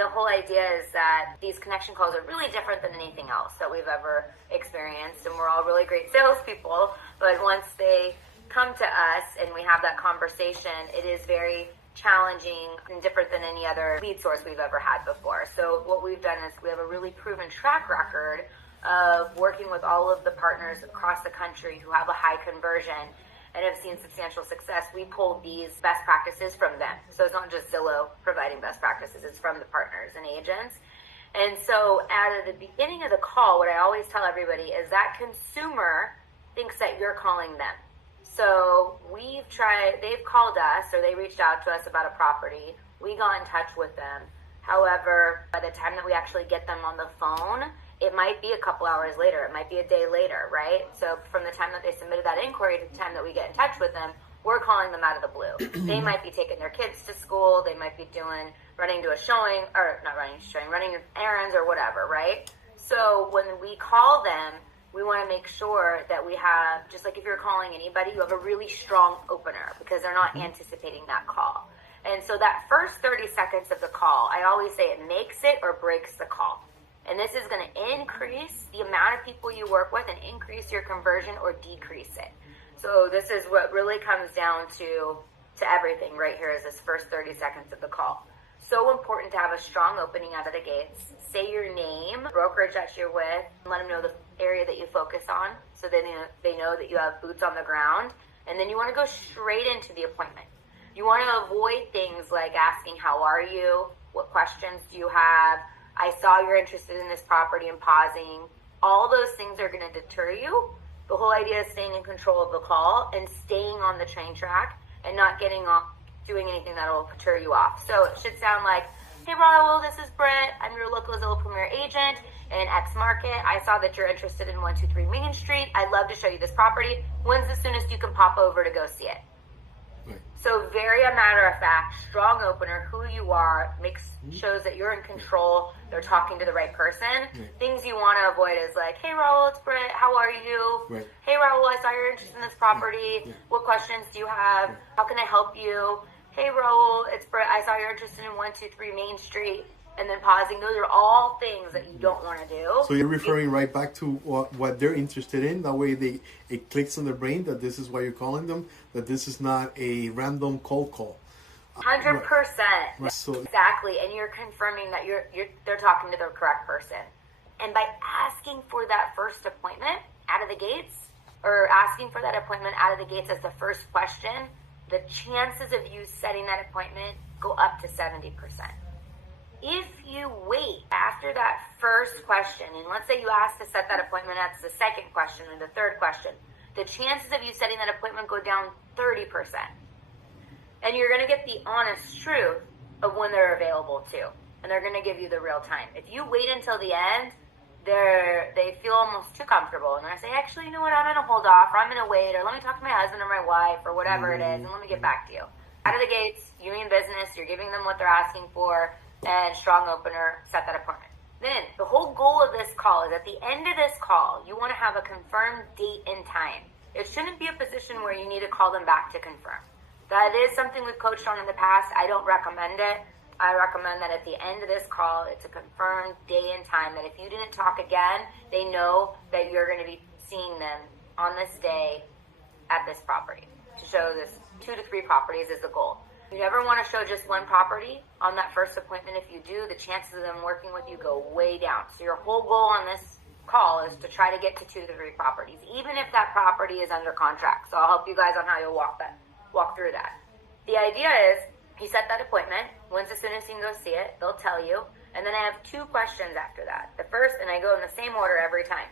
The whole idea is that these connection calls are really different than anything else that we've ever experienced, and we're all really great salespeople, but once they come to us and we have that conversation, it is very challenging and different than any other lead source we've ever had before. So what we've done is we have a really proven track record of working with all of the partners across the country who have a high conversion and have seen substantial success. We pulled these best practices from them. So it's not just Zillow providing best practices, it's from the partners and agents. And so at the beginning of the call, what I always tell everybody is that consumer thinks that you're calling them. So they've called us or they reached out to us about a property. We got in touch with them. However, by the time that we actually get them on the phone, it might be a couple hours later. It might be a day later, right? So from the time that they submitted that inquiry to the time that we get in touch with them, we're calling them out of the blue. They might be taking their kids to school. They might be running to a showing, or not running to a showing, running errands or whatever, right? So when we call them, we want to make sure that we have, just like if you're calling anybody, you have a really strong opener because they're not anticipating that call. And so that first 30 seconds of the call, I always say it makes it or breaks the call. And this is going to increase the amount of people you work with and increase your conversion or decrease it. So this is what really comes down to everything right here is this first 30 seconds of the call. So important to have a strong opening out of the gates. Say your name, brokerage that you're with, and let them know the area that you focus on so they know that you have boots on the ground. And then you want to go straight into the appointment. You want to avoid things like asking, how are you? What questions do you have? I saw you're interested in this property and pausing. All those things are going to deter you. The whole idea is staying in control of the call and staying on the train track and not getting off, doing anything that will deter you off. So it should sound like, hey Raul, this is Britt. I'm your local Zillow Premier agent in X market. I saw that you're interested in 123 Main Street. I'd love to show you this property. When's the soonest you can pop over to go see it? So very a matter of fact, strong opener, who you are, shows that you're in control. They're talking to the right person. Things you want to avoid is like, hey Raul, it's Britt, how are you? Hey Raul, I saw you're interested in this property. What questions do you have? How can I help you? Hey Raul, it's Britt, I saw you're interested in 123 Main Street. And then pausing, those are all things that you don't want to do. So you're referring right back to what they're interested in. That way it clicks on their brain that this is why you're calling them, that this is not a random cold call. 100%. Right. So, exactly. And you're confirming that they're talking to the correct person. And by asking for that first appointment out of the gates, or asking for that appointment out of the gates as the first question, the chances of you setting that appointment go up to 70%. If you wait after that first question, and let's say you ask to set that appointment as the second question or the third question, the chances of you setting that appointment go down 30%. And you're going to get the honest truth of when they're available too. And they're going to give you the real time. If you wait until the end, they feel almost too comfortable. And they're going to say, actually, you know what, I'm going to hold off, or I'm going to wait, or let me talk to my husband or my wife, or whatever it is, and let me get back to you. Out of the gates, you mean business, you're giving them what they're asking for, and strong opener, set that appointment. Then the whole goal of this call is at the end of this call, you want to have a confirmed date and time. It shouldn't be a position where you need to call them back to confirm. That is something we've coached on in the past. I don't recommend it. I recommend that at the end of this call, it's a confirmed day and time that if you didn't talk again, they know that you're going to be seeing them on this day at this property. To show this 2 to 3 properties is the goal. You never want to show just one property on that first appointment. If you do, the chances of them working with you go way down. So your whole goal on this call is to try to get to 2 to 3 properties, even if that property is under contract. So I'll help you guys on how you'll walk through that. The idea is you set that appointment. When's the soonest you can go see it? They'll tell you. And then I have 2 questions after that. The first, and I go in the same order every time.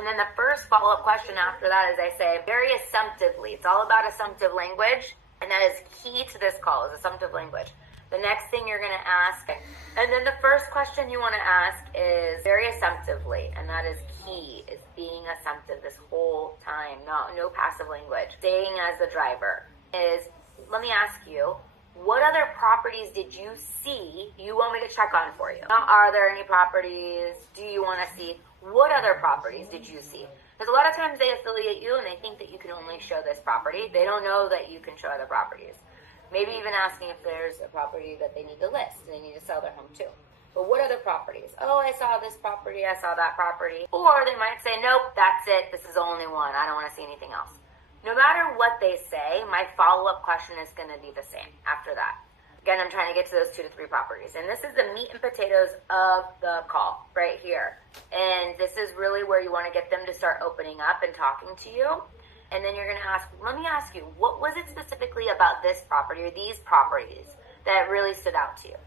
And then the first follow-up question after that is I say very assumptively. It's all about assumptive language. And that is key to this call, is assumptive language. The next thing you're going to ask, and then the first question you want to ask is very assumptively, and that is key, is being assumptive this whole time, no passive language. Staying as the driver is, let me ask you, what other properties did you see you want me to check on for you? Not, are there any properties? Do you want to see? What other properties did you see? Because a lot of times they affiliate you and they think that you can only show this property. They don't know that you can show other properties. Maybe even asking if there's a property that they need to list and they need to sell their home too. But what other properties? Oh, I saw this property, I saw that property. Or they might say, nope, that's it, this is the only one, I don't want to see anything else. No matter what they say, my follow-up question is going to be the same after that. Again, I'm trying to get to those 2 to 3 properties. And this is the meat and potatoes of the call right here. And this is really where you want to get them to start opening up and talking to you. And then you're going to ask, let me ask you, what was it specifically about this property or these properties that really stood out to you?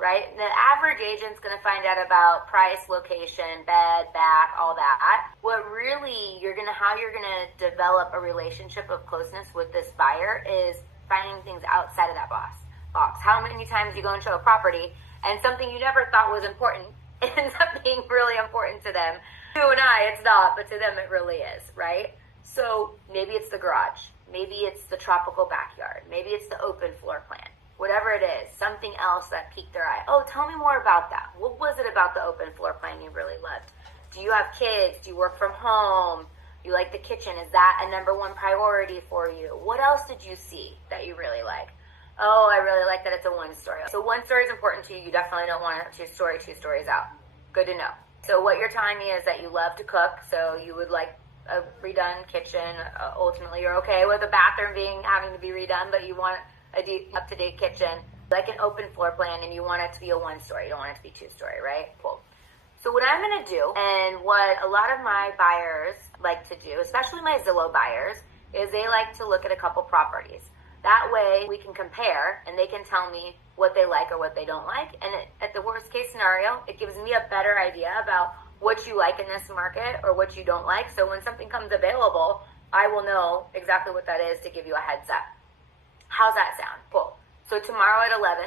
Right? The average agent's going to find out about price, location, bed, bath, all that. What really how you're going to develop a relationship of closeness with this buyer is finding things outside of that box. How many times you go and show a property and something you never thought was important ends up being really important to them. You and I, it's not, but to them it really is, right? So maybe it's the garage. Maybe it's the tropical backyard. Maybe it's the open floor plan. Whatever it is, something else that piqued their eye. Oh, tell me more about that. What was it about the open floor plan you really loved? Do you have kids? Do you work from home? Do you like the kitchen? Is that a number one priority for you? What else did you see that you really like? Oh, I really like that it's a 1-story. So 1 story is important to you. You definitely don't want a 2-story, 2 stories out. Good to know. So what you're telling me is that you love to cook, so you would like a redone kitchen. Ultimately, you're okay with a bathroom having to be redone, but you want a up-to-date kitchen, like an open floor plan, and you want it to be a 1-story. You don't want it to be 2-story, right? Cool. So what I'm going to do, and what a lot of my buyers like to do, especially my Zillow buyers, is they like to look at a couple properties. That way we can compare and they can tell me what they like or what they don't like. And at the worst case scenario, it gives me a better idea about what you like in this market or what you don't like. So when something comes available, I will know exactly what that is to give you a heads up. How's that sound? Cool. So tomorrow at 11,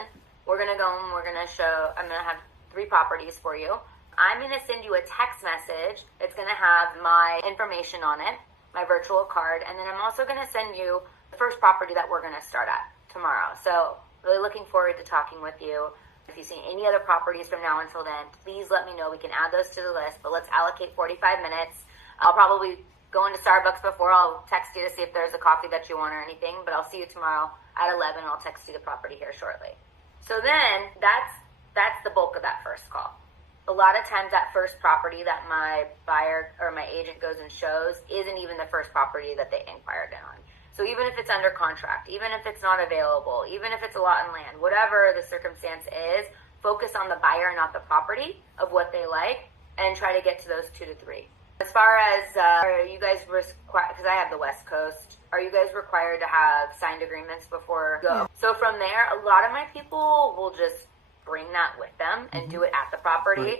we're going to go and I'm going to have 3 properties for you. I'm going to send you a text message. It's going to have my information on it, my virtual card. And then I'm also going to send you the first property that we're going to start at tomorrow. So really looking forward to talking with you. If you see any other properties from now until then, please let me know. We can add those to the list, but let's allocate 45 minutes. I'll probably go into Starbucks before. I'll text you to see if there's a coffee that you want or anything, but I'll see you tomorrow at 11. I'll text you the property here shortly. So then that's the bulk of that first call. A lot of times that first property that my buyer or my agent goes and shows isn't even the first property that they inquired on. So even if it's under contract, even if it's not available, even if it's a lot in land, whatever the circumstance is, focus on the buyer, not the property, of what they like, and try to get to those 2 to 3. As far as, are you guys required, because I have the West Coast, are you guys required to have signed agreements before you go? Yeah. So from there, a lot of my people will just bring that with them and do it at the property. Right.